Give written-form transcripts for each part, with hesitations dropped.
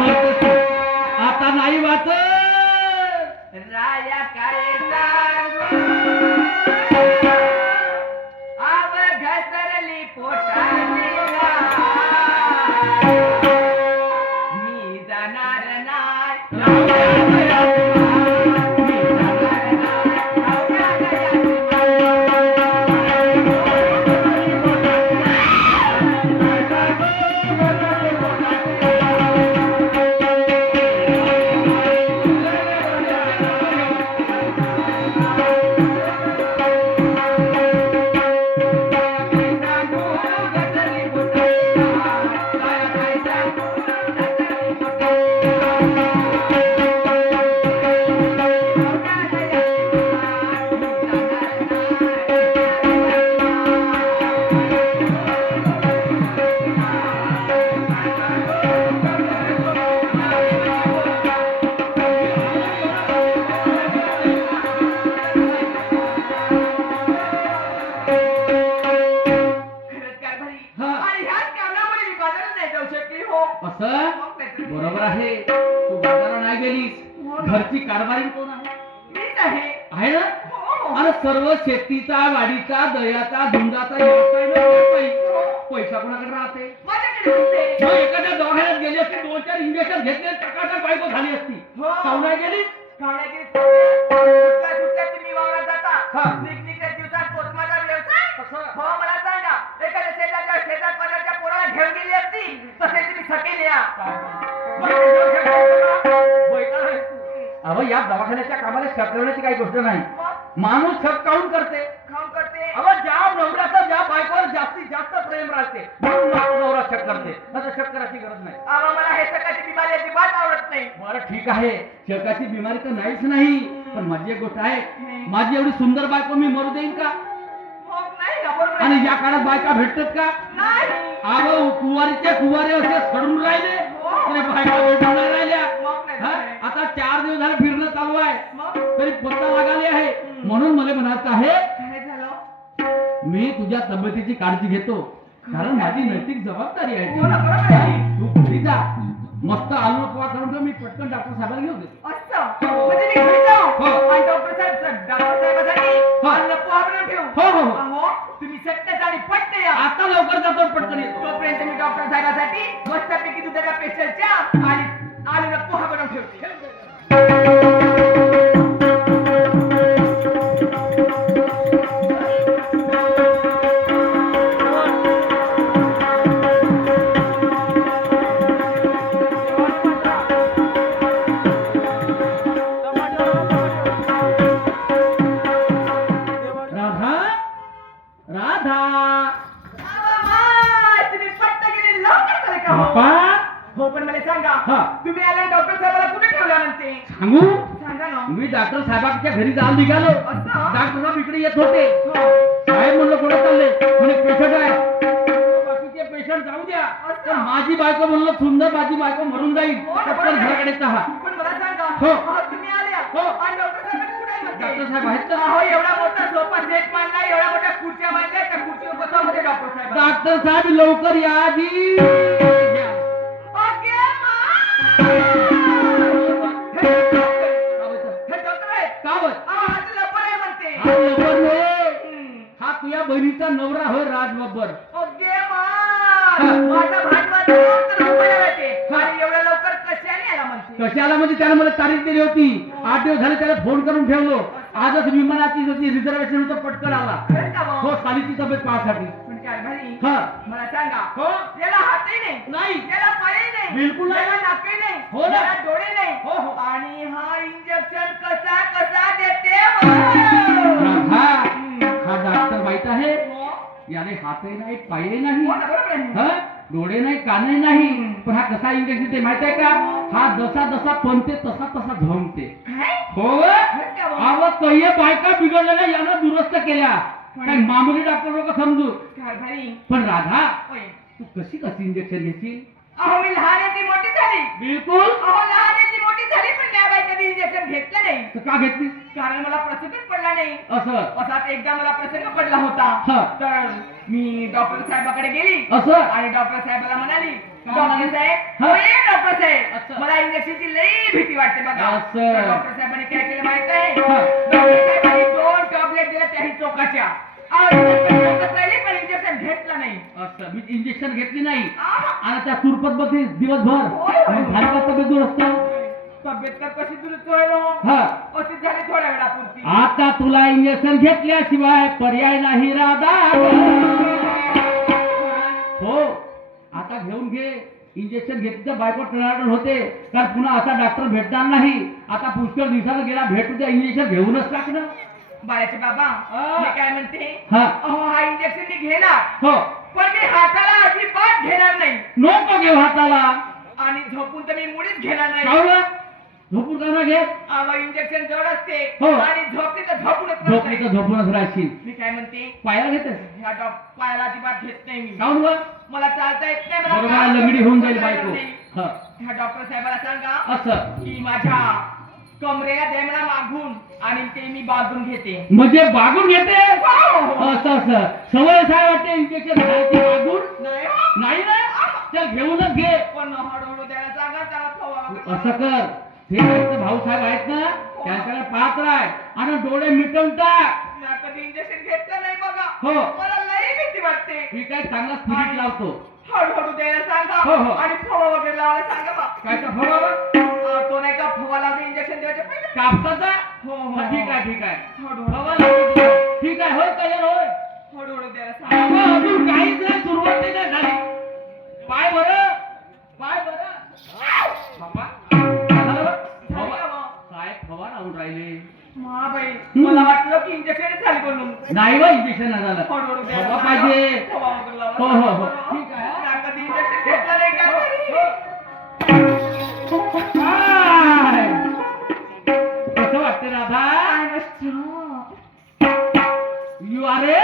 मरतेस तू. आता नाही वाचत. राया काय सांगू आव घसरली पोटाची गाय. मी जाणार बरोबर आहे. तू बाजाराला नाही गेलीस. घरची कारभारी कोण आहे? मीच आहे. आहे ना? आणि सर्व शेतीचा वाडीचा दह्याचा धुंदाचा पैसा कोणाकडे राहते? मग एखाद्या दवाखान्यात गेली असती 2-4 इंजेक्शन घेतले टकाटक बायको झाली असती. सावना गेली तुम्ही वावरात जाता निघनिघत्या दिवसात पोतमाचा व्यवसाय हो मला सांगा. एखाद्या शेतात पदाच्या पोराला घेऊन गेली असती तसे तुम्ही सकेल या. अहो या दवाखान्याच्या कामाला शकवण्याची काही गोष्ट नाही. माणूस शक काऊन करते? अहो ज्या नवऱ्याचं ज्या बायकोवर जास्तीत जास्त प्रेम राहते म्हणून नवरा शक करते. असं शक करायची गरज नाही. मला हे सकाळची बिमारी अजिबात आवडत नाही. बरं ठीक आहे. शकाची बिमारी तर नाहीच नाही. पण माझी एक गोष्ट आहे. माझी एवढी सुंदर बायको मी मरू देईन का? आणि या काळात बायका भेटतात का? अहो कुवारीच्या कुवारे असे सडून राहिले तरी बायका भेटून नाही राहिल्या. आता 4 दिवस झाले फिरणं चालू आहे तरी पत्ता लागाली आहे. म्हणून मला म्हणायचं आहे मी तुझ्या तब्येतीची काळजी घेतो कारण माझी नैतिक जबाबदारी आहे. तू घरी जा मस्त आलू पोहा करून मी पटकन डॉक्टर साहेबांना घेऊन देतो. तुम्ही सत्य आणि पट्ट या. आता लवकर जातो पटकन येतो. तोपर्यंत मी डॉक्टर साहेबांसाठी मस्तपैकी दुधाच्या पेशलच्या आणि आलूला पोहा बनवून ठेवते. हो पण मला सांगा तुम्ही आला डॉक्टर साहेबाला कुठे ठेवला म्हणते? सांगू? सांगा ना. मी डॉक्टर साहेबांच्या घरी जाऊन निघालो. डॉक्टर साहेब इकडे येत होते. साहेब म्हणलं कुठे चालले? म्हणे पेशंट आहे. बाकीचे पेशंट जाऊ द्या. तर माझी बायको म्हणलं सुंदर माझी बायको मरून जाईल. डॉक्टर घराकडे चहा. पण मला सांगा तुम्ही आल्या आणि डॉक्टर साहेब कुठे आहे? डॉक्टर साहेब आहेत ना? हो एवढा मोठा सोफा सेट मांडला एवढ्या मोठ्या खुर्च्या मांडल्या त्या खुर्चीवर बसा मध्ये डॉक्टर साहेब. डॉक्टर साहेब लवकर या जी. हा तुझ्या बहिणीचा नवरा होय राज बब्बर. एवढ्या लवकर कशाने आला म्हणते? कशाला म्हणजे त्याला मला तारीख दिली होती. 8 दिवस झाले त्याला फोन करून ठेवलो. आजच विमानाची रिझर्वेशन होतं पटकन आला. हो सालीची तब्येत पाहण्यासाठी. मला सांगा त्याला हातही नाही त्याला पायही नाही बिलकुल नाही नाकही नाही हो ना डोळे नाही आणि हा इंजेक्शन कसा देते? हा डॉक्टर वाईट आहे. याने हातही नाही पायही नाही डोळे नाही कानही नाही. पण हा कसा इंजेक्शन ते माहित आहे का? हा जसा जसा पंते तसा तसा झोंबते. हो काही बायका बिघडलेल्या यानं दुरुस्त केल्या. काही मामुली डॉक्टर लोक समजू. पण राधा तू कशी इंजेक्शन घेशील? अहो मी लहानाची मोठी झाली. बिलकुल लहानाची मोठी झाली पण त्या बाई कधी इंजेक्शन घेतलं नाही. तर का घेतली? कारण मला प्रसंगच पडला नाही. असाच एकदा मला प्रसंग पडला होता. तर मी डॉक्टर साहेबाकडे गेली असं आणि डॉक्टर साहेबाला म्हणाली डॉक्टर साहेब अच्छा. मला इंजेक्शनची लई भीती वाटते बघा. असं. तर डॉक्टर साहेबांनी काय केलं माहित आहे? हा. डॉक्टर साहेबांनी 2 टॅबलेट दिल्या त्याही चोकाच्या. चोकत राहिली पण इंजेक्शन घेतलं नाही. असं मी इंजेक्शन घेतली नाही आहा. आणि त्या तुरपत बघते दिवसभर होय, होय. मग झाली का तब्येत दुरुस्त? तब्येत तर कशी दुरुस्त होईल हो? हा. अशीच झाली थोड्या वेळापुरती. आता तुला इंजेक्शन घेतल्याशिवाय पर्याय नाही राधा. हो आता घेऊन घे इंजेक्शन घेतलं तर बायको टणाटण होते कारण पुन्हा असा डॉक्टर भेटणार नाही. आता पुष्कळ दिवसानं गेला भेटू त्या इंजेक्शन घेऊनच टाक ना. बाळाचे बाबा आ. मी काय म्हणते हा. अहो हा इंजेक्शन मी घेणार हो पण मी हाताला अजिबात घेणार नाही नको घेऊ हाताला. आणि झोपून तर मी मुळीच घेणार नाही. कावलं झोपून का ना घे. अहो इंजेक्शन जड असते हो. आणि झोपली तर झोपूनच झोपली तर राहते. झोपूनच राहशील. मी काय म्हणते पायाला घेतेस ह्या पायाला अजिबात घेत नाही मी. काऊन व? मला चालता येत नाही. मला बरोबर काम लंगडी होऊन जाईल करता येत बायको. नाही. हा. ह्या डॉक्टर साहेबाला सांगा असं की माझ्या कमरेला देमणा मागून आणि ते मी बांधून घेते. म्हणजे बागून घेते. हो. असं असं सवय काय वाटते इंजेक्शन घ्यायची बागून नाही हो. नाही ना चल घेऊनच घे. पण हळूहळू द्यायला सांगा त्याला थवा. असं कर हे आहेत भाऊ साहेब आहेत ना त्यांच्याकडे पाहत राह आणि डोळे मिटवून टाक. मी कधी इंजेक्शन घेतलं नाही बघा. हो. मला लई भीती वाटते. मी काय चांगला स्पिरिट लावतो. हळूहळू द्यायला हो, सांगा हो. आणि फवा वगैरे लावायला सांगा बा. काय तर फवारा तो नाही का फवा लावते इंजेक्शन द्यायचे पहिले. कापसाचा. हो हो हा, ठीक आहे ठीक आहे हळूहळू फवा लावतो. ठीक आहे होय तयार होय. हळूहळू द्यायला सांगा. अगं, अजून काहीच नाही सुरुवात नाही झाली. पाय बरं पाय बरं बाबा झालं बरं? फवा. काय फवा लावून राहिले. मा बाई मला वाटलं की इंजेक्शन झाली म्हणून. नाही बा इंजेक्शन नाही झालं. हळूहळू द्यायला फवा सांगा. पाहिजे. फवा वगैरे लावायला हो, हो, हो. सांगा. ठीक आहे. मी कधी इंजेक्शन घेतलं नाही काय तरी. काय? कसं वाटतं Radha? You are a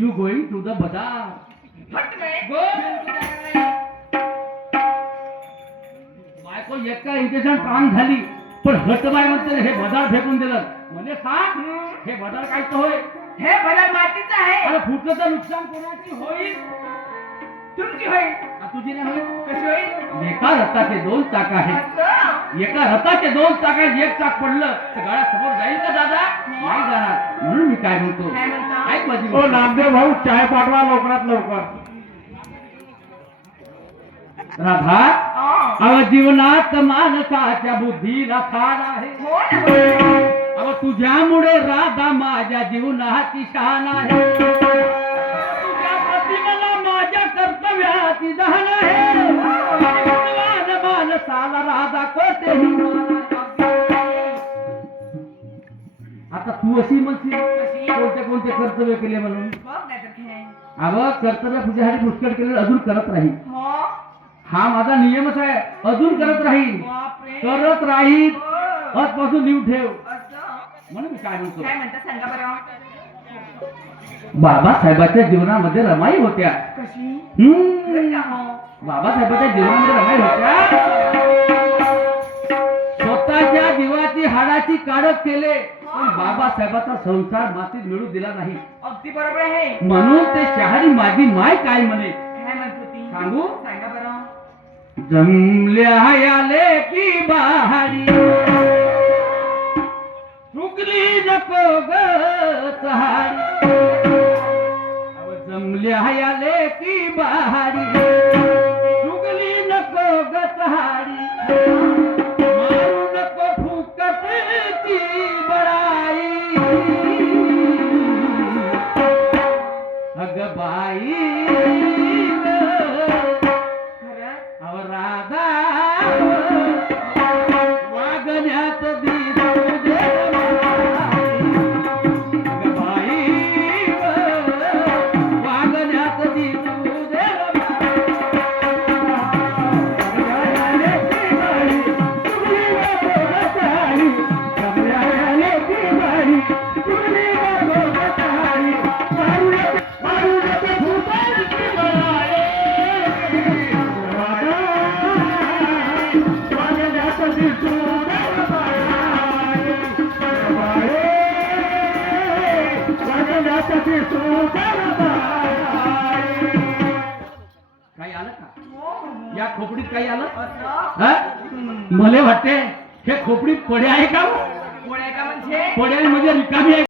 you going to the bazaar. Go. बायको एका इंजेक्शन काम झाली पण हटबाय म्हणते हे बाजार फेकून दिलं. म्हणजे सांग हे बाजार काय तर होय. हे भला मातीचं आहे. अरे फुटलं तर नुकसान कोणाची होईल. तुमची होईल. तुझी नाही होईल. कशी होईल? एका रथाचे 2 चाक आहेत. असं? एका रथाचे 2 चाक आहेत. एक चाक पडलं तर गाड्या समोर जाईल का दादा? नाही जाणार. म्हणून मी काय म्हणतो काय म्हणता? ऐक माझी ओ गोष्ट. नामदेव भाऊ चाय पाठवा लवकरात लवकर. राधा हा. अव जीवनात माणसाच्या बुद्धीला खाण आहे. हो ना, हो ना. अव तुझ्यामुळे राधा माझ्या जीवनाची शान आहे. तुझ्या प्रतिमेला माझ्या कर्तव्याची जाण आहे. भगवान माणसाला राधा कोठेही मानाय. आता तू अशी म्हणशील कशी? कोणते कोणते कर्तव्य केले म्हणून. बघ नाही तर काय. अव कर्तव्य तुझ्यासाठी पुष्कळ केले अजून करत राहील. हो. हा माझा नियमच आहे. अजून करत राहील बापरे. करत राहील. हो. आजपासून नीव ठेव. असं? म्हणून मी काय म्हणतो काय म्हणता सांगा बरं. बाबासाहेबाच्या जीवनामध्ये रमाई होत्या. कशी? हम्म. का हो? बाबासाहेबाच्या जीवनामध्ये रमाई होत्या. स्वतःच्या जीवाची हाडाची काढत केले पण बाबासाहेबाचा संसार मातीत मिळू दिला नाही. अगदी बरोबर आहे. म्हणून ते शहारी माझी माय काय म्हणे काय म्हणत होती? सांगू? सांगा बरं. जमल्या याले की बाहारी चुकली नको ग चहारी. जमल्या याले की बाहारी चुकली नको ग चहारी. मारू नको फुकटची बळाई. अग बाई खरं? अव राधा वागण्यात दिसू दे माई. अग बाई वागण्यात दिसू दे काही आलं का? हो, हो. या खोपडीत काही आलं असं? हा? मला वाटते हे खोपडीत पडे आहे का कोण आहे का म्हणजे पड्याने म्हणजे रिकामी आहे